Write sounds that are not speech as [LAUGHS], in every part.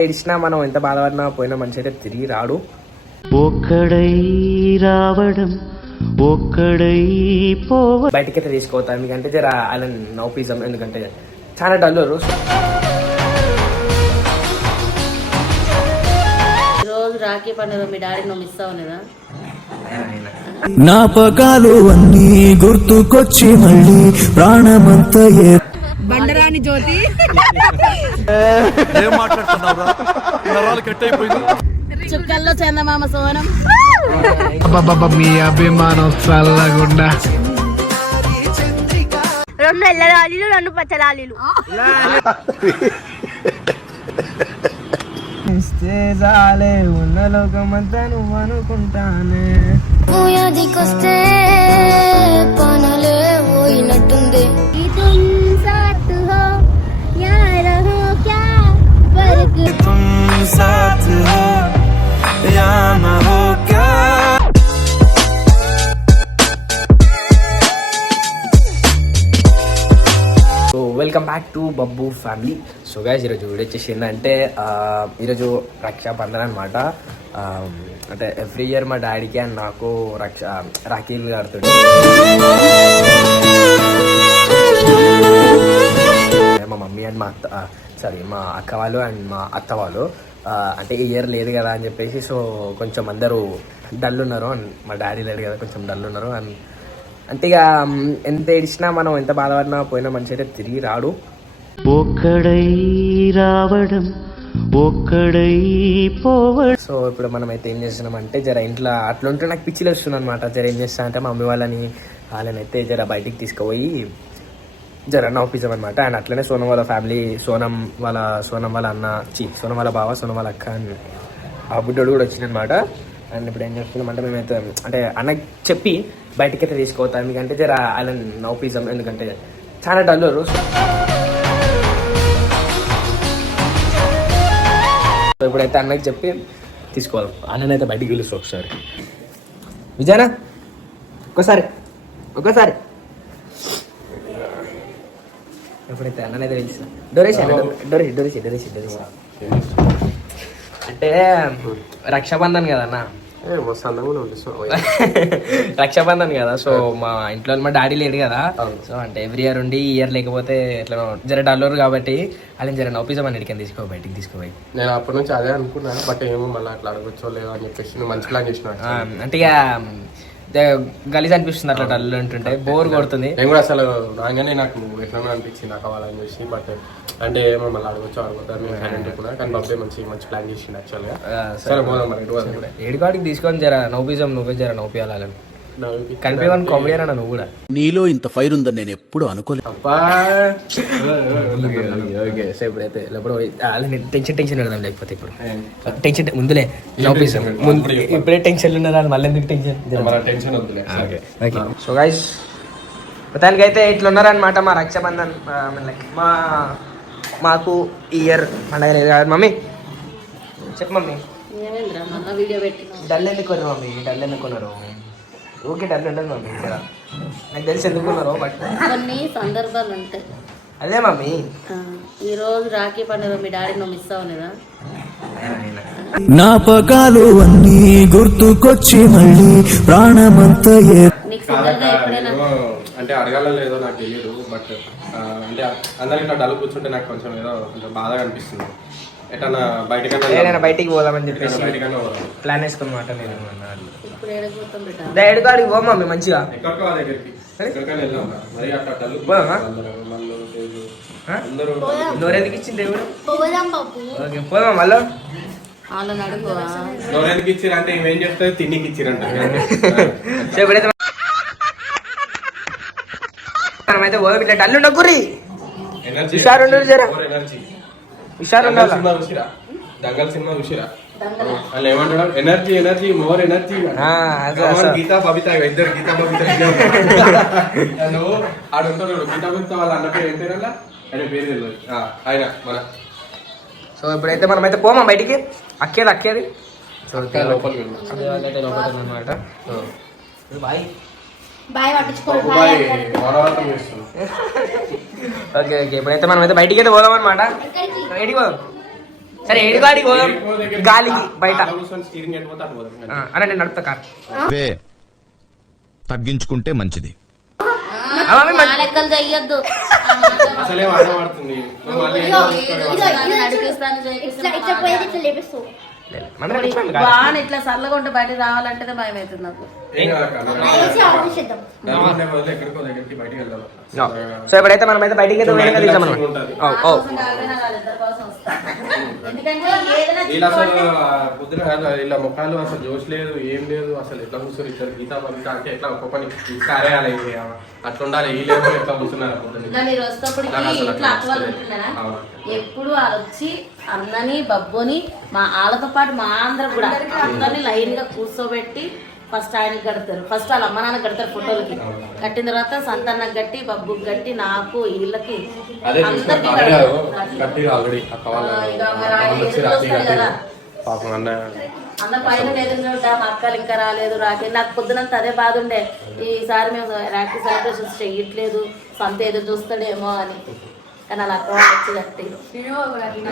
ఏడిచినా మనం ఎంత బాధపడినా పోయినా మనిషి అయితే తిరిగి రాడు. ఒక్కడై రావడం ఒక్కడై పోవ బయటికి అయితే తీసుకోవద్దాం ఎందుకంటే జర ఆయన నౌపీజం ఎందుకంటే చాలా డల్లరు రోజు రాఖీ పండుగ మీ డాడీ నువ్వు మిస్ అవ్వలేదా? జ్ఞాపకాలు అన్నీ గుర్తుకొచ్చి మళ్ళీ ప్రాణమంతా ఏ బండరాని జ్యోతి. ఏం మాట్లాడుతున్నావురా? నరాలు కట్ అయిపోయింది. చుక్కల్లో చందమామ సోనం. మీ అభిమానం చల్లగుండా. రెండు ఎల్లలాలీలు రెండు పచ్చలాలీలు ఉన్న లోకమంతా నువ్వు అనుకుంటానే వ్యాధికొస్తే పనలే పోయినట్టుంది तुम साथ हो यार हो क्या फर्क तुम साथ हो या न हो क्या so welcome back to Babbu family so guys ఈరోజు వీడియో వచ్చేసి ఏంటంటే ఆ, ఈరోజు రక్షాబంధన్ అనమాట అంటే ఎవ్రీ ఇయర్ మా డాడీకి అండ్ నాకు రక్ష రాఖీలు కడుతుండే. మా మమ్మీ అండ్ మా అత్త సారీ మా అక్క వాళ్ళు అండ్ మా అత్త వాళ్ళు అంటే ఈ ఇయర్ లేదు కదా అని చెప్పేసి సో కొంచెం అందరూ డల్ ఉన్నారు అండ్ మా డాడీ లేడు కదా కొంచెం డల్ ఉన్నారు అండ్ అంటే ఇక ఎంత ఏడిచినా మనం ఎంత బాధపడినా పోయినా మనిషి అయితే తిరిగి రాడు. ఒక్కడై రావడం సో ఇప్పుడు మనం అయితే ఏం చేస్తున్నామంటే జర ఇంట్లో అట్లా ఉంటే నాకు పిచ్చిలు వస్తుంది అనమాట జర ఏం చేస్తా అంటే మా మమ్మీ వాళ్ళని వాళ్ళని అయితే జర బయటికి తీసుకుపోయి జర నవ్వించాం అనమాట అండ్ అట్లనే సోనం వాళ్ళ ఫ్యామిలీ సోనం వాళ్ళ సోనం వాళ్ళ అన్న చి సోనం వాళ్ళ బావ సోనం వాళ్ళ అక్క అని ఆ బుడ్డోడు కూడా వచ్చిందనమాట అండ్ ఇప్పుడు ఏం చేస్తున్నామంటే మేమైతే అంటే అన్నకి చెప్పి బయటికి అయితే తీసుకోవద్దాం ఎందుకంటే జర ఆయన నవ్వించాం ఎందుకంటే చాలా డల్లరు ఇప్పుడైతే అన్నకి చెప్పి తీసుకోవాలి. అన్ననైతే బయటికి పిలుస్తూ ఒకసారి. విజయనా? ఒక్కసారి. ఒక్కసారి. ఎప్పుడైతే అన్ననైతే పిలిచిన. డొరేషన్ డొరేషన్ డొరేషన్ డొరేషన్ డొరేషన్ అంటే రక్షాబంధన్ కదన్నా [LAUGHS] రక్షాబంధన్ కదా సో మా ఇంట్లో మా డాడీ లేడు కదా. సో అంటే ఎవ్రీ ఇయర్ ఉండి ఈ ఇయర్ లేకపోతే ఎట్లా జర డల్లర్ కాబట్టి వాళ్ళని జర నవ్విజమని ఇడికని తీసుకో బయటికి తీసుకోపోయి. నేను అప్పటి నుంచి అదే అనుకున్నాను బట్ ఏమో మళ్ళీ అట్లా అడగచ్చో లేదో అని చెప్పేసి మంచి ప్లాన్ చేసిన అంటే ఇక గలీజ్ అనిపిస్తుంది అట్లా డల్ ఉంటుంటే బోర్ కొడుతుంది. నేను కూడా అసలు రాగానే నాకు ఎట్లా అనిపించింది నాకు అవ్వాలని చూసి బట్ అంటే మళ్ళీ అడగచ్చు సైలెంట్ కూడా కానీ బాబే మంచి మంచి ప్లాన్ చేసిండు యాక్చువల్గా సరే పోదాం మరి. ఏడుగాడికి తీసుకొని జర నవ్విజం నువ్వే జర నవ్వియాలని కనిపించని కామెడీ అన్న నువ్వు కూడా. నీలో ఇంత ఫైర్ ఉందని నేను ఎప్పుడు అనుకోలేదు. అబ్బా! ఓకే సో ఇప్పుడైతే వాళ్ళని టెన్షన్ టెన్షన్ పెడదాం లేకపోతే ఇప్పుడు. టెన్షన్ ముందులే నవ్విజం ముందు ఇప్పుడే టెన్షన్ ఉన్నారు మళ్ళీ ఎందుకు tension tension okay so guys మొత్తానికి అయితే ఇట్లా ఉన్నారనమాట మా రక్షాబంధన్ like మా మాకు ఇయర్ పండగ లేదు కాదు మమ్మీ? చెప్పు మమ్మీ. డల్ ఎందుకున్నారు మమ్మీ? డల్ ఎందుకున్నారు ఓకే డల్ ఉండదు మమ్మీ. ఇక్కడ నాకు తెలిసి ఎందుకున్నారు బట్ కొన్ని సందర్భాలు ఉంటాయి అదే మమ్మీ. ఈ రోజు రాఖీ పండుగ మీ డాడీ నువ్వు మిస్ అవ్వలేదా జ్ఞాపకాలు అన్నీ గుర్తుకొచ్చి మళ్ళీ ప్రాణమంతా నీకు ఎప్పుడైనా అంటే అడగాలో లేదో నాకు తెలియదు బట్ అంటే అందరికి ఇట్లా డల్ కూర్చుంటే నాకు కొంచెం ఏదో కొంచెం బాధగా అనిపిస్తుంది. ఎటన్నా బయటకన్నా ఏదైనా బయటికి పోదామని చెప్పేసి బయటకన్నా పోదాం. ప్లాన్ వేసుకున్నమాట నేను. ఇప్పుడు ఏడకపోతాం బిడ్డ డైరెక్ట్ కాడికి పో మమ్మీ మంచిగా. ఎక్కడికో ఆ దగ్గరికి ఎక్కడికైనా వెళ్దాం రా. మరి అట్లా డల్ పోదామా? అందరూ మళ్ళు తేజు ఆ? అందరూ నోరెందుకు ఇచ్చింది దేవుడు పోదాం బాబు. ఓకే పోదామా మళ్ళీ? వాళ్ళని అడుగువా ఎవరెందుకు ఇచ్చిరంటే ఏమేం చెప్తారు తిండికి ఇచ్చిరంట. [LAUGHS] సో ఇప్పుడైతే మనమైతే పోదాం. ఇట్లా డల్ ఉండకుర్రి ఎనర్జీ ఉండు జరా. ఎనర్జీ హుషారు దంగల్ సినిమా చూసిరా దంగల్ సినిమా చూసిరా వాళ్ళు ఏమంటాడు energy energy more energy. Geeta Babita ఇద్దరు గీతా బబిత నువ్వు ఆడుంటాడు గీతా బబిత వాళ్ళ అన్న పేరు ఏం పేరు అలా ఆయన పేరు తెలియదు ఆ, ఆయన మన. సో ఇప్పుడైతే మనమైతే పోమా బయటికి? అక్కేది అక్కేది? లోపలికి. అనమాట బాయ్. బాయ్ ఓకే ఓకే ఇప్పుడైతే మనమైతే బయటికి అయితే పోదాం అనమాట పోదాం? సరే ఏడిగాడికి పోదాం? గాలికి బయట. నేను నడుపుతా కార్. తగ్గించుకుంటే మంచిది. ఇట్లా చల్లగా ఉంటే బయట రావాలంటేనే భయం అవుతుంది నాకు. సో ఇప్పుడైతే మనం అయితే బయటికి అయితే వస్తా. [LAUGHS] ఎందుకంటే ఏదైనా వీళ్ళు అసలు పొద్దున వీళ్ళ ముఖాలు అసలు జోష్ లేదు ఏం లేదు అసలు ఎట్లా కూర్చొని ఇద్దరు? గీతా పని అంటే ఎట్లా ఒక్కొక్కని కారేయాలి అట్లా ఉండాలి ఈ లేదు ఎట్లా కూర్చున్నారు ఇలా. ఎప్పుడు వచ్చి అన్నని బబ్బుని మా వాళ్ళతో పాటు మా అందరం కూడా అందరిని లైన్గా కూర్చోబెట్టి ఫస్ట్ ఆయనకి కడతారు. ఫస్ట్ వాళ్ళ అమ్మ నాన్న కడతారు ఫోటోలకి. కట్టిన తర్వాత సంతానం కట్టి బబ్బుకి కట్టి నాకు వీళ్ళకి. కట్టి అన్న అందరు పైన మా అక్కలు ఇంకా రాలేదు రాకే నాకు పొద్దునంత అదే బాధ ఉండే. ఈసారి మేము రాఖీ సెలబ్రేషన్స్ చెయ్యట్లేదు సంత ఎదురు చూస్తాడేమో అని. కానీ అలా అక్క వాళ్ళు వచ్చి కట్టిరు.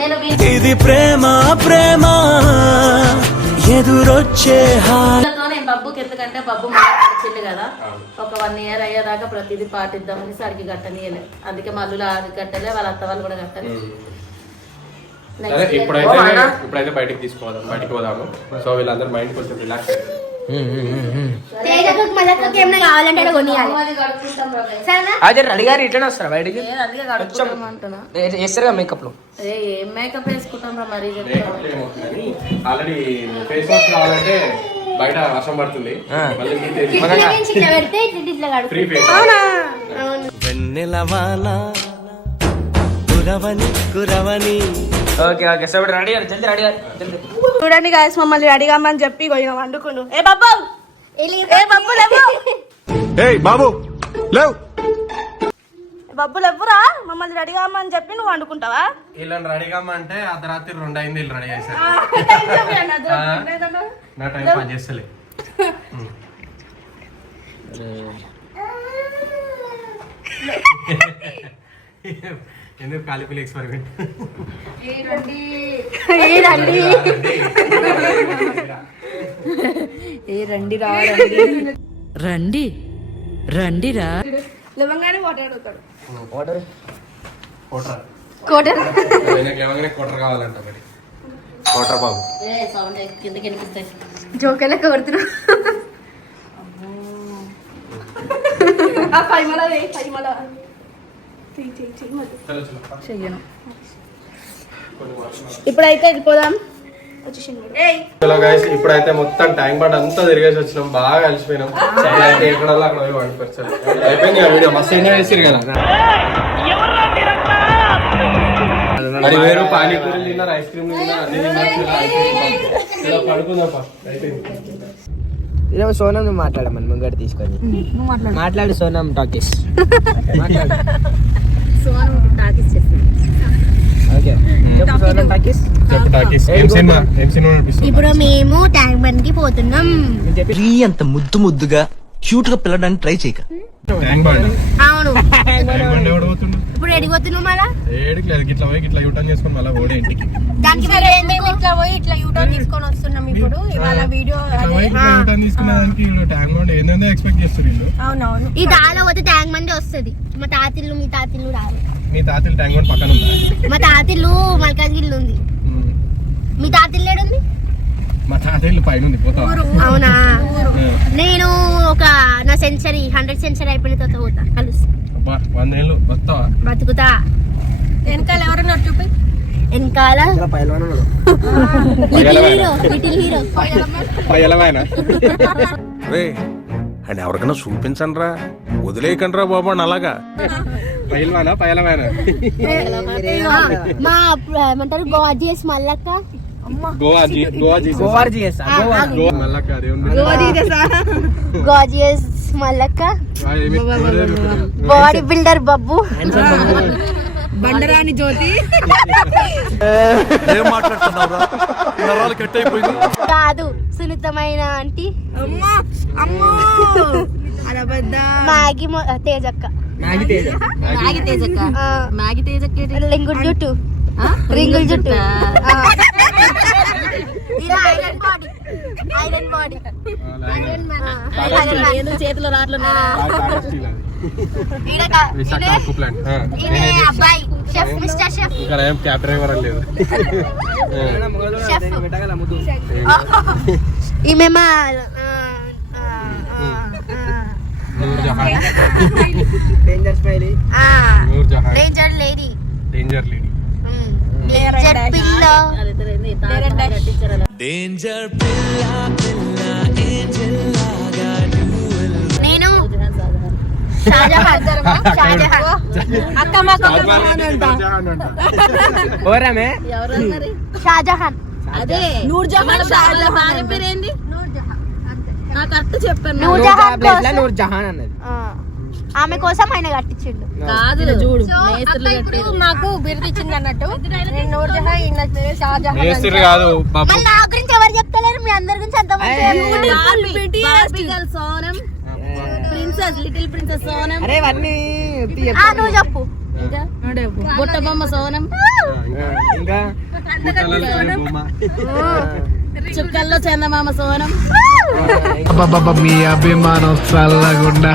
నేను ఇది ప్రేమ ప్రేమ. ఎదురొచ్చే నేను బబ్బుకి ఎందుకంటే బబ్బు మాట్లాడిచింది కదా. ఒక వన్ ఇయర్ అయ్యేదాకా ప్రతిదీ పాటిద్దామని సరికి కట్టనీయలే. అందుకే మళ్ళీ అది కట్టలే వాళ్ళ అత్త వాళ్ళు కూడా కట్టలే. సరే ఇప్పుడైతే ఇప్పుడైతే బయటికి తీసుకోదాం బయటికి పోదాము. సో వీళ్ళందరూ మైండ్ కొంచెం రిలాక్స్ అది కడుక్కుంటాం రా guys. సరేనా? అదే రెడీ గారు ఇట్లనే వస్తారా బయటికి? వేస్తారుగా మేకప్లో? ఏ ఏం మేకప్ వేసుకుంటాం రా మరీ చెప్తాను ఆల్రెడీ ఫేస్ వాష్ కావాలంటే బయట వర్షం పడుతుంది. వెన్నెలవాన కురవని కురవని. Okay okay. సో రెడీ జల్దీ రెడీ చూడండి గాయస్ మమ్మల్ని అడిగామని చెప్పి పోయిన వండుకును ఏ బాబు! ఏ బాబు లేవు! ఏయ్ బాబు! లేవ్! బబ్బులు ఎవ్వరా? మమ్మల్ని అడిగామని చెప్పి నువ్వు వండుకుంటావా? వీళ్ళని రెడీగా అంటే అర్ధరాత్రి రెండు అయింది వీళ్ళు రెడీ చేశారు. నా టైం పని చేస్తలే. ఎందుకు కాలిపిల్లి ఎక్స్పెరిమెంట్? రండి రండిరా. లేవంగానే వాటర్ అడుగుతాడు. Water quarter. కోటర్? ఏమగానే కోటర్ కావాలంట మరి. కోటర్ బాబు జోకెళ్ళ కొడుతున్నా. ఇప్పుడైతే వెళ్ళిపోదాం. హలో గైస్ ఇప్పుడైతే మొత్తం ట్యాంక్ బండ్ అంతా తిరిగేసి వచ్చినాం బాగా కలిసిపోయినాం అయితే ఎక్కడ అక్కడ పోయి వండుకొచ్చారు అయిపోయింది ఆ వీడియో మస్తు ఎంజాయ్ చేసారు కదా. మరి వేరు పానీపూరి తిన్నారు ఐస్ క్రీమ్ తిన్నారు పడుకుందాం. అయిపోయింది. సోనం నువ్వు మాట్లాడమని ముంగడు తీసుకొని. మాట్లాడు. సోనం టాకీస్. సోనం టాకీస్ చెప్పు ఇప్పుడు మేము ట్యాంక్ బండ్కి పోతున్నాం అంత ముద్దు ముద్దుగా క్యూట్గా పిల్లడానికి ట్రై చేయక. Tank bund. అవును. [LAUGHS] ఇప్పుడు ఎడిపోతున్నాం మళ్ళా? ఇట్లా పోయి ఇట్లా యూటర్న్ చేసుకొని మళ్ళీ ఓడే ఇంటికి. దానికి మేము ఇట్లా పోయి ఇట్లా యూటర్న్ తీసుకొని వస్తున్నాం ఇప్పుడు. ఇవాళ వీడియో యూటర్న్ దానికి ట్యాంక్ బండ్ ఏందో ఎక్స్పెక్ట్ చేస్తారు వీళ్ళు. అవునవును. ఈ దాలో పోతే ట్యాంక్ బండ్ వస్తుంది. మా తాతిల్లు మీ తాతిల్లు రాదు మీ తాతలు ట్యాంక్ బండ్ పక్కన ఉందా? మా తాతిల్లు మల్కాజ్గిల్లు ఉంది. మీ తాతిల్లు ఏడుంది మా తాతయ్యలు పైన ఉంది పోతావా అవునా. నేను ఒక నా సెంచరీ హండ్రెడ్ సెంచరీ అయిపోయిన తర్వాత పోతా కలుస్తా. అబ్బా వందేళ్ళు వస్తావా? బతుకుతా. వెనకాల ఎవరున్నారు చూపి? వెనకాల ఎవరికైనా చూపించండి రా వదిలేయకండి రా బాబు అలాగా. పయ్యలవాయన మా ఏమంటారు మల్లక్క? గోవా జీ గోవా జీ గోవార్ చేస్తా గోవా గోవా. మళ్ళా అది ఉంది. గోజిఎస్ మల్లక్క? బాడీ బిల్డర్ బబ్బు. బండరాని జ్యోతి. ఏం కాదు సున్నితమైన ఆంటీ. అమ్మా అమ్మో. మ్యాగీ మొ- తేజక్క. మ్యాగీ తేజ. మ్యాగీ తేజక్క. మ్యాగీ తేజక్క లింగుడు జుట్టు. రింగుల జుట్టు. ఇది iron body. Iron body. Iron man ఏదో చేతిలో రాట్లు ఇక్కడ ఏం క్యాబ్ డ్రైవర్ లేదు. [LAUGHS] ఈమె danger smiley danger lady danger lady danger పిల్ల నేను షాజహాన్ షాజహాన్ [LAUGHS] అక్క మాకు జహాన్ అంట. ఓరామే షాజహాన్. అదే. నూర్ జహాన్ భార్య పేరేంది నాకు చెప్పాను. నూర్ జహాన్ కోసం. నూర్ జహాన్ అన్నది. ఆ, ఆమె కోసం ఆయన కట్టించిండు. కాదు. చూడు నాకు బిరుదు ఇచ్చింది అన్నట్టు. నేను నూర్ జహాన్ ఈయన షాజహాన్ మేస్త్రి కాదు బాబు. మళ్ళీ నా గురించి ఎవరు చెప్తలేరు? మీ అందరి గురించి అంత Sonam. Princess little princess Sonam. అరే ఇవన్నీ ఉత్తి ఆ నువ్వు చెప్పు. బుట్ట బొమ్మ సోనం. ఇంకా? చుక్కల్లో చందమామ సోనం. మీ అభిమానం చల్లగుండా.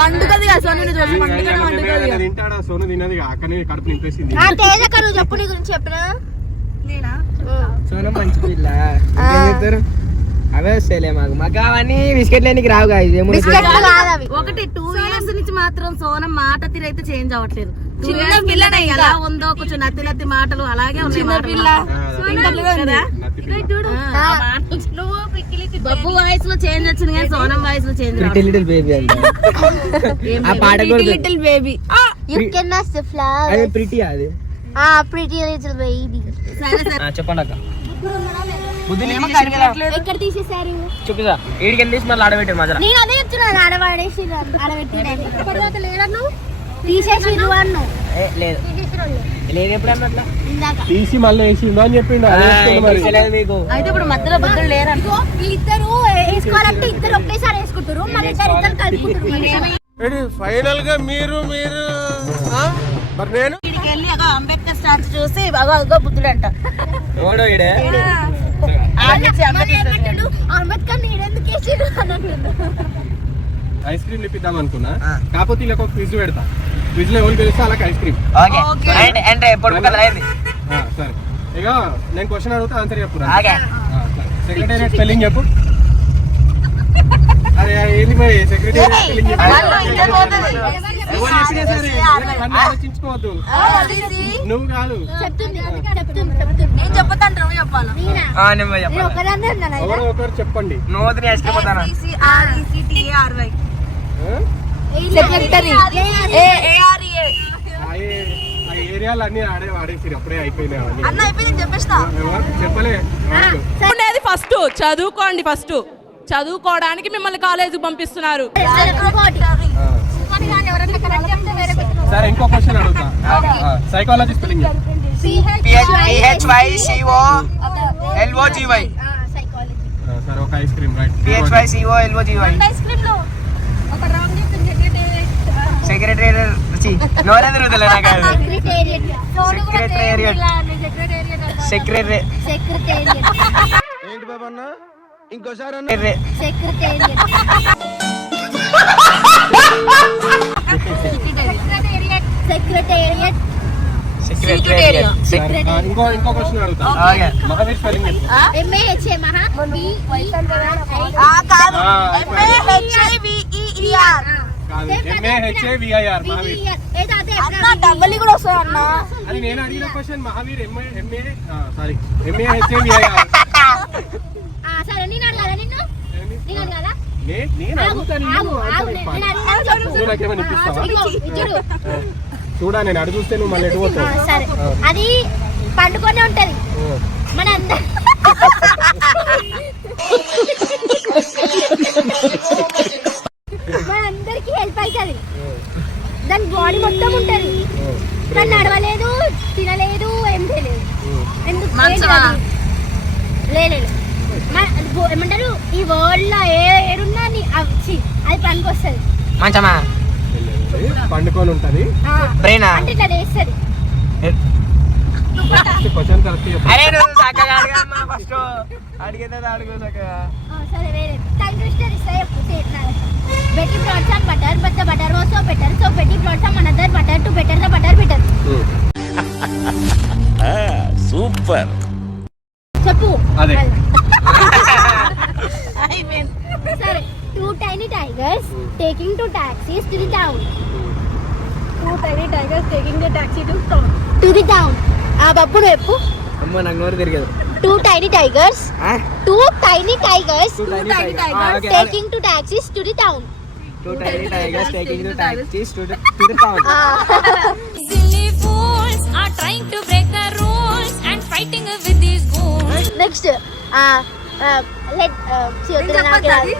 పండుగది సోను పండుగ తింటాడా? సోను తినది అక్కనే కడుపు నింపేసింది. ఆ తేజక నువ్వు చెప్పు నీ గురించి చెప్పినా? సోనం మంచి పిల్ల. ఏం చెప్తారు అవే వస్తాయిలే మాకు. మాకు అవన్నీ బిస్కెట్లు లేనికి రావు కాదు ఒకటి టూ ఇయర్స్ నుంచి మాత్రం సోనం మాట తీరు అయితే చేంజ్ అవ్వట్లేదు. చిన్న పిల్ల ఎలా ఉందో కొంచెం నత్తి నత్తి మాటలు అలాగే ఉన్నాయి పిల్ల. ఆ, నువ్వు పిక్కిలికి బబ్బు వాయిస్లో చేంజ్ వచ్చింది కానీ సోనం వాయిస్లో చేంజ్ లిటిల్ బేబీ ఆ పాట little baby you can not the అది ఫ్లవర్ ప్రిటీ అది? ఆ ప్రిటీ లిటిల్ బేబీ సరే సరే. ఆ, చెప్పండి అక్క. ఎక్కడ తీసేసారు చూపిదా ఈడికి తీసి మళ్ళీ ఆడబెట్టారు మధ్యలో నేను అదే చెప్తున్నాను ఆడవాడేసి ఆడబెట్టి తర్వాత లేడను తీసేసి లేదు. లేదు తీసి మళ్ళీ వేసిండు అని చెప్పిండు మీకు. అయితే ఇప్పుడు మధ్యలో బుద్ధులు లేరు వీళ్ళిద్దరు వేసుకోవాలంటే ఇద్దరు ఒకేసారి వేసుకుంటారు. మళ్ళీ ఇద్దరు ఇద్దరు కలుపుకుంటారు ఫైనల్గా మీరు మీరు ఆ? మరి నేను? ఇక్కడికి వెళ్ళి అగో అంబేద్కర్ స్టాచ్యూ చూసి అగో అగో బుద్ధుడు అంట ఓడో అంబేద్కర్ అంబేద్కర్ నీడెందుకు అని ఐస్ క్రీమ్ ఇప్పిద్దాం అనుకున్నా. కాకపోతే ఇలా ఒక క్విజ్ పెడతా. క్విజ్లో ఎవరు తెలిస్తే అలాగే ఐస్ క్రీమ్. సరే. ఇక నేను క్వశ్చన్ అడుగుతా ఆన్సర్ చెప్పు ఓకే. సెక్రటేరియట్ స్పెల్లింగ్ చెప్పు. అరే ఏంది మరి? సెక్రటేరియట్ స్పెల్లింగ్ చెప్పు. ఆలోచించుకోవద్దు. నువ్వు కాదు. ఒకరు చెప్పండి? సెక్రటరీ ఏరియాలు అన్ని ఆడే ఆడేసి అప్పుడే అయిపోయినాయి ఫస్ట్. చదువుకోండి ఫస్ట్. చదువుకోవడానికి మిమ్మల్ని కాలేజీకి పంపిస్తున్నారు. సరే ఇంకో క్వశ్చన్ అడుగుతా. సైకాలజీ స్పెల్లింగ్ సరే ఒక ice cream right. P H Y C O L O G Y ice క్రీమ్లో ఒక రాంగ్ చెప్తుంది సెక్రటరీ నోరేంద్ర వదిలే నాకు అది secretariat Secretariat. Secretariat secretary secretariat ఏంటి బాబా అన్న ఇంకోసారి సెక్రటేరియట్ సెక్రటేరియట్ సెక్రటరీ ఆ, ఇంకో ఇంకో క్వశ్చన్ అడుగుతా ఓకే మహావీర్ స్పెల్లింగ్ చెప్పు ఎంఏహెచ్ఏ మహా బి ఆ, కాదు ఎంఏహెచ్ఏ విఐఆర్ మహావీర్. డబ్బులు కూడా వస్తాయి అన్న. అది నేను అడిగిన question Mahavir M A M A sorry నేను అడగాలా నిన్ను? నేను అడగాలా. చూడా నేను అడుగు చూస్తే నువ్వు మళ్ళీ ఎటు అది పండుకొనే ఉంటది. మన అందరి [LAUGHS] మన అందరికి హెల్ప్ అవుతుంది దాని బాడీ మొత్తం ఉంటది. కానీ నడవలేదు తినలేదు ఏం చేయలేదు. ఎందుకు మంచమా? ఏంటి అది? లే, లే, లే. మన- అది బో- ఏమంటారు? ఈ వరల్డ్లో ఏ ఏడున్నా నీ- అవి- అది పనికి వస్తుంది. మంచమా? పండుకొని ఉంటుంది. అంటే ఇట్లా చేస్తుంది. క్వశ్చన్ కరెక్ట్ అరే నువ్వు చక్కగా అడగమ్మా ఫస్ట్ అడిగేది అడుగు చక్కగా సరే వేరే టైం ట్విస్టర్ ఇస్తా చెప్పు Betty plots and butter but the butter was so better so Betty plots and another butter to better the butter better super చెప్పు అదే. సరే two tiny tigers taking to taxis to the town two tiny tigers taking the taxi to town to the town ఆ బబ్బు చెప్పు. అమ్మ నాకు నోరు తిరిగదు. Two tiny tigers two tiny tigers tiny tigers. Taking to taxis to the town two tiny tigers taking to taxis to to the town Silly fools are trying to break the rules and fighting with these goons. Next let వాళ్ళు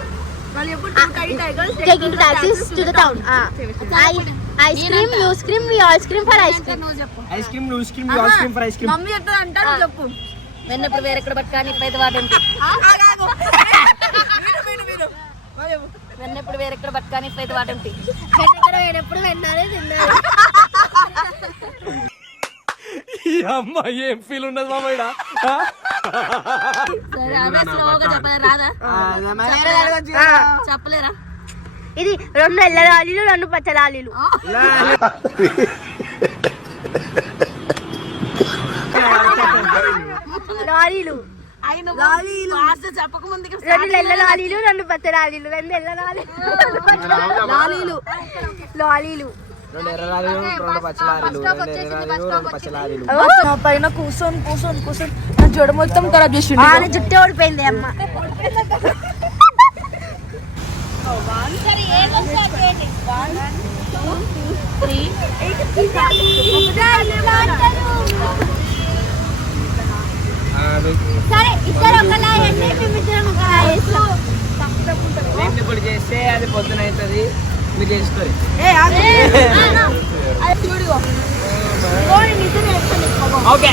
taking to taxis to the town ice cream you scream we all scream for ice cream ice cream loose cream all cream for ice cream mummy ఎట్లా అంటారు చెప్పు. వెన్నప్పుడు వేరెక్కడ పట్టుకొని పైద వాడండి వెన్నప్పుడు వేరెక్కడ పట్టుకొని పైద వాడండి ఇక్కడ వేరేప్పుడు వెళ్ళాలి తిన్నారు. ఈ అమ్మాయి ఏం ఫీల్ ఉండదు మామ చెప్పలేరా ఇది రెండు ఎల్ల లాలీలు రెండు పచ్చ లాలీలు లాలీలు రెండు ఎల్ల లాలీలు రెండు పచ్చ లాలీలు రెండు ఎల్ల లాలీలు లాలీలు లాలీలు రెండు ఎర్ర లారీలు రెండు పచ్చ లారీలు రెండు ఎర్ర లారీలు రెండు పచ్చ లారీలు నా పైన కూర్చొని కూర్చొని కూర్చొని. నా జడ మొత్తం ఖరాబ్ చేసి ఆయన జుట్టు ఓడిపోయింది అమ్మ. సరే ఇద్దరు ఒకలా వేయండి మేమిద్దరం ఒకలా చేస్తే అది పొద్దున అవుతుంది. మీరు చేసుకోరు ఓకే.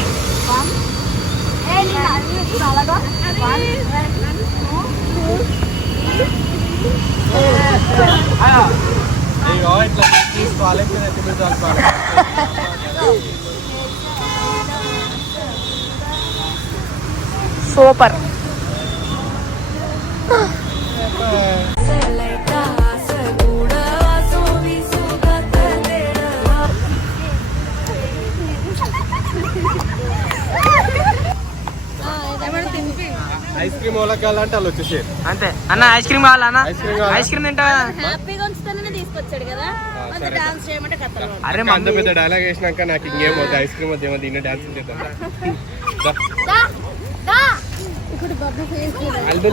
ఇగో ఇట్లా తీసుకోవాలి. సూపర్. ఐస్ క్రీమ్ వాళ్ళకి కావాలంటే వాళ్ళు వచ్చేసి అంతే. అన్న ఐస్ క్రీమ్ కావాలా అన్న? ఐస్ క్రీమ్ కావాలా? ఐస్ క్రీమ్ తింటావా? హ్యాపీగా ఉంచుతానని తీసుకొచ్చాడు కదా. అంత డాన్స్ చేయమంటే కథలు అరే అంత మమ్మీ. పెద్ద డైలాగ్ వేసినాక నాకు ఇంకేం వద్దు. ఐస్ క్రీమ్ వద్దు ఏమో దీన్ని డాన్స్ చేద్దాం.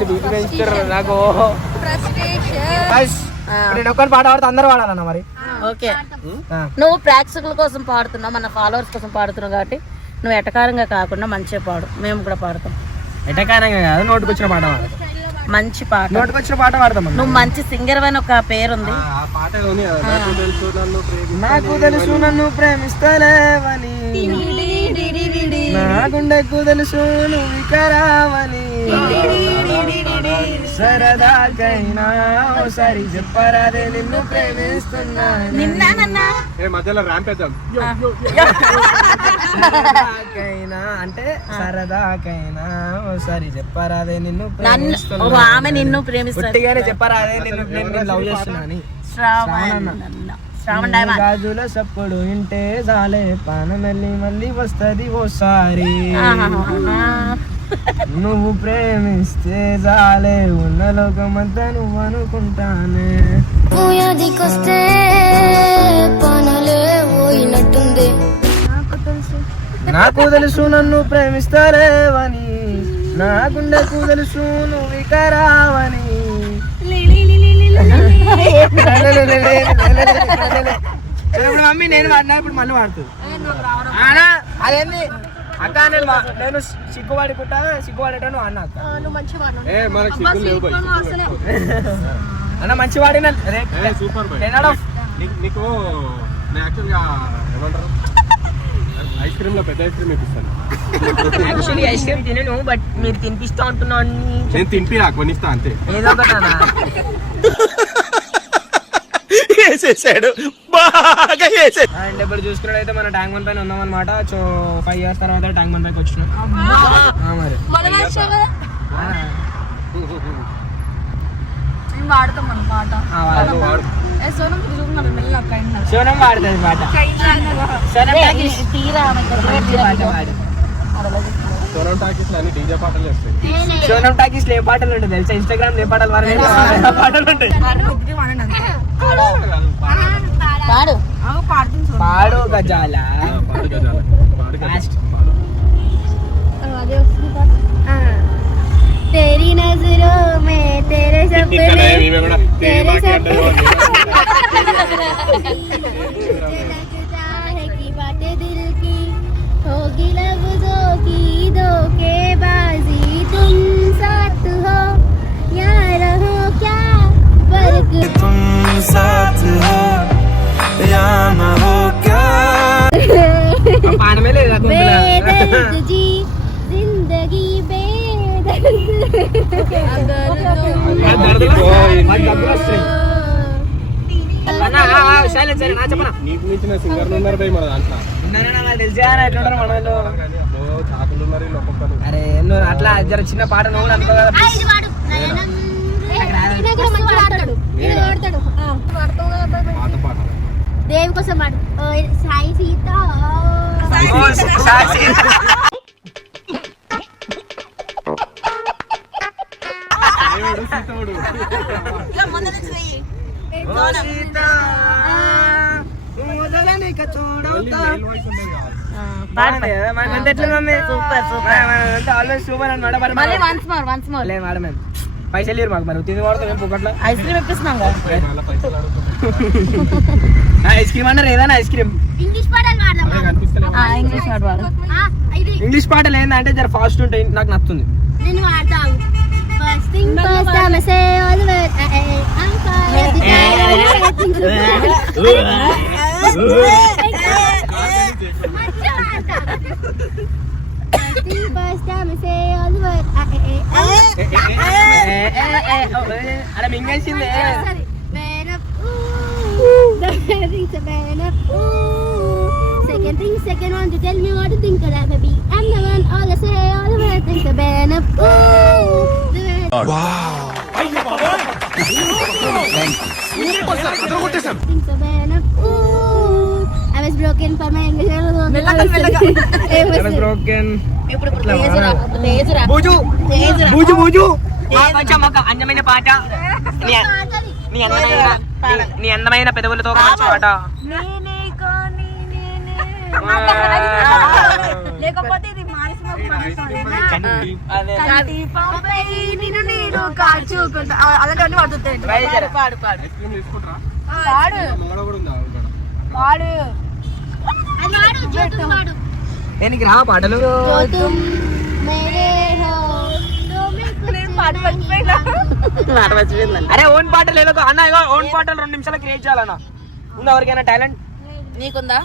బీపీ నాకు నేను పాట పాడితే అందరూ పాడాలన్న మరి? ఓకే. ఆ. నువ్వు ప్రేక్షకుల కోసం పాడుతున్నావు మన ఫాలోవర్స్ కోసం పాడుతున్నావు కాబట్టి నువ్వు ఎటకారంగా కాకుండా మంచిగా పాడు. మేము కూడా పాడతాం. ఎటకారంగా కాదు నోటికి వచ్చిన పాట పాడతాం మంచి పాట. నోటికి వచ్చిన పాట పాడతాం. నువ్వు మంచి సింగర్ అని ఒక పేరుంది. ఆ పాట ఉంది కదా, నాకు తెలుసు నన్ను ప్రేమి నాకు తెలుసు నన్ను ప్రేమిస్తలేవని. నా గుండెకు తెలుసు నువ్వు వికరావని సరదాకైనా చెప్పరాదే నిన్ను ప్రేమిస్తున్నా. నిన్నానన్నా. ఏ మధ్యలో ర్యాంప్ వేద్దాం. [LAUGHS] అంటే సరదాకైనా సరి చెప్పరాదే నిన్ను నన్ను ప్రేమిస్తున్నా ఓ ఆమె నిన్ను ప్రేమిస్తుంది. గట్టిగానే చెప్పరాదే నిన్ను నేను లవ్ చేస్తున్నాను శ్రావణ శ్రావణ డైమండ్. గాజుల సప్పుడు వింటే జాలే పానం వెళ్ళి మళ్ళీ వస్తది ఓసారి. నువ్వు ప్రేమిస్తే జాలే ఉన్న లోకమంతా నువ్వు అనుకుంటానే. పనులే పోయినట్టుంది. నాకు తెలుసు నన్ను ప్రేమిస్తారేవని నా గుండెకు తెలుసు నువ్వు వికరావని ఇప్పుడు మమ్మీ నేను వాడినా ఇప్పుడు మళ్ళీ వాడుతుంది. అదేంది? అక్క నేను నేను సిగ్గుపడేటాను అన్న అక్క. నువ్వు బాయ్ అన్న మంచి వాడిన? ఏ సూపర్ నీకు- యాక్చువల్గా ఏమంటారు ఐస్ క్రీమ్లో పెద్ద ఐస్ క్రీమ్ ఇప్పిస్తాను యాక్చువల్లీ ఐస్ క్రీమ్ తినను బట్ మీరు తినిపిస్తా ఉంటున్నాను నేను తింపి కొనిస్తా అంతే. ఏదో వేసేసాడు. బాగా వేసే అండ్ ఇప్పుడు చూసుకున్నట్టయితే మన ట్యాంక్ బండ్ పైన ఉన్నాం అనమాట సో ఫైవ్ ఇయర్స్ తర్వాత ట్యాంక్ బండ్ పైకి వచ్చినాం. ఆ, మరి మనం వచ్చావు కదా మేము వాడతాం మన పాట ఆ, వాడు. ఏ సోనం తిరుగుతున్నాను మెల్ల కైండ్ సోనం వాడుతుంది పాట సోనం టాకీస్ తీరా ఆమె ఇక్కడ పాట పాడు సోనం టాకీస్ అన్ని డీజే పాటలు వేస్తాయి సోనం టాకీస్ ఏ పాటలు ఉంటుంది తెలుసా ఇన్స్టాగ్రామ్ ఏ పాటలు వారు పాటలు ఉంటాయి పాడు పాడుతుంది సోనం పాడు గజాల పాడు గజాల పాడు గజాల Last. అదే వస్తుంది పాట. ఆ. तेरी नजरों में तेरे सपने तेरे అట్లా జర చిన్న పాట నువ్వు అనుకో కదా దేవి కోసం పాడు. సాయి సీత. సాయి సీత. ఇలా మొదలు పైసలు లేరు మాకు మరి. తిని వాడతాం ఏం పొగట్ల ఐస్ క్రీమ్ ఇప్పిస్తున్నాం ఐస్ క్రీమ్ అన్నారు ఏదైనా ఐస్ క్రీమ్ ఇంగ్లీష్ పాటలు వాడదాం అదే కనిపిస్తలేవు English Testing first time I say all the world. I ang kaya, di tayo natin Fasting pasta, masaya all the world. Ay, ang Alamin nga sila eh. Benap, ooh. The thing sa benap. Second thing, second one to tell me what to think of that baby. I'm the one all I say all the world. Think the benap, ooh. The Think broken ఇప్పుడు బూజు బూజు బూజు కొంచెం ఒక అందమైన పాట నీ అందమైన నీ- అందమైన పెదవులతో మంచి పాట లేకపోతే అలాంటివన్నీ అరే ఓన్ పాటలు అన్న ఓన్ పాటలు రెండు నిమిషాలు క్రియేట్ చేయాలన్నా. ఉందా ఎవరికైనా టాలెంట్? నీకుందా?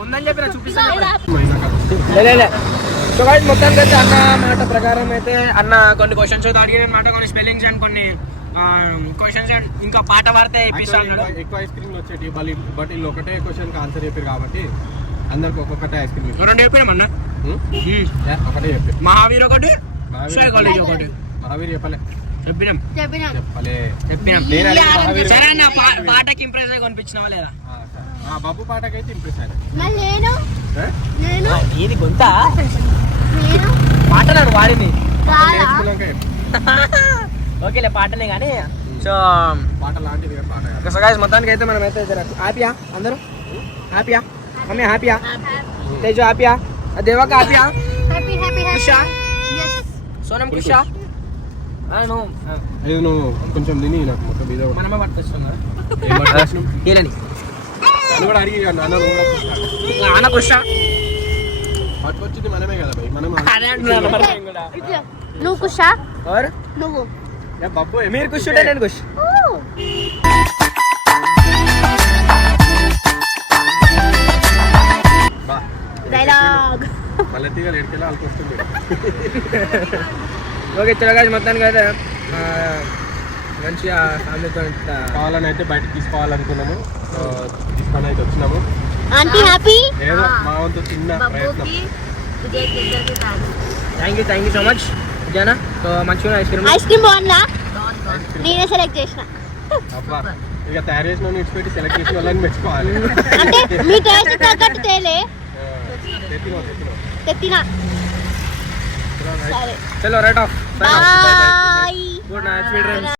ఉందని చెప్పి చూపిస్తాను మొత్తానికి అయితే అన్న మాట ప్రకారం అయితే అన్న కొన్ని క్వశ్చన్స్ అడిగిన అనమాట కొన్ని స్పెల్లింగ్స్ అండ్ కొన్ని క్వశ్చన్స్ ఇంకా పాట పాడితే ఎక్కువ ఐస్ క్రీమ్ వచ్చేటి బట్ బట్ వీళ్ళు ఒకటే క్వశ్చన్ ఆన్సర్ చెప్పారు కాబట్టి అందరికి ఒక్కొక్కటే ఐస్ క్రీమ్ రెండు చెప్పినామన్న ఒకటే చెప్పారు మహావీర్ ఒకటి కాలేజ్ ఒకటి మహావీర్ చెప్పలే చెప్పినాం. చెప్పినా. చెప్పలే చెప్పినాం సరే అన్న పాటకి ఇంప్రెస్ అయ్యి కొనిపించినావా లేదా? ఆ, బబ్బు పాటకైతే ఇంప్రెస్? నేను? ఇది గొంత. నేను? పాట నన్ను వాడింది చాలా నేర్చుకున్నాక చెప్పు. ఓకేలే పాటనే కానీ సో పాట లాంటిది పాట. సో గాయస్ మొత్తానికి అయితే మనం అయితే హ్యాపీయా అందరూ? హ్యాపీయా మమ్మీ హ్యాపీయా తేజు హ్యాపీయా దేవక హ్యాపీయా హ్యాపీ హ్యాపీ ఖుషా ఎస్ సోనం ఇది నువ్వు? కొంచెం తిని నాకు మొత్తం మీద కూడా. మనమే పట్టుకొస్తున్నారు పట్టుకొచ్చింది మనమే కదా భయ్ మనం అదే అంటున్నాను మరి నేను కూడా. నువ్వు కుషా? ఎవరు? నువ్వు. ఏ బబ్బు ఏం మీరు ఖుషి ఉంటే నేను ఖుషి బా. డైలాగ్. మళ్ళీ తీగలు ఎడికెళ్ళి వాళ్ళకి వస్తుంది. ఓకే చలో గాయస్ మొత్తానికి అయితే ఆ, మంచిగా ఫ్యామిలీతో కావాలని అయితే బయటకు తీసుకోవాలనుకున్నాము. తీసుకొని అయితే వచ్చినాము ఆంటీ హ్యాపీ ఏదో మా వంతు చిన్న ప్రయత్నం. Thank you thank you so much జనా సో మంచిగా ఐస్ క్రీమ్ ఐస్ క్రీమ్ బాగుందా? నేనే సెలెక్ట్ చేసిన. అబ్బా ఇక తయారు చేసిన వాళ్ళని ఇడిచిపెట్టి సెలెక్ట్ చేసిన వాళ్ళని మెచ్చుకోవాలి. అంటే మీ టేస్ట్ తగ్గట్టు తేలే. తెత్తిన సరే. చలో right off bye good night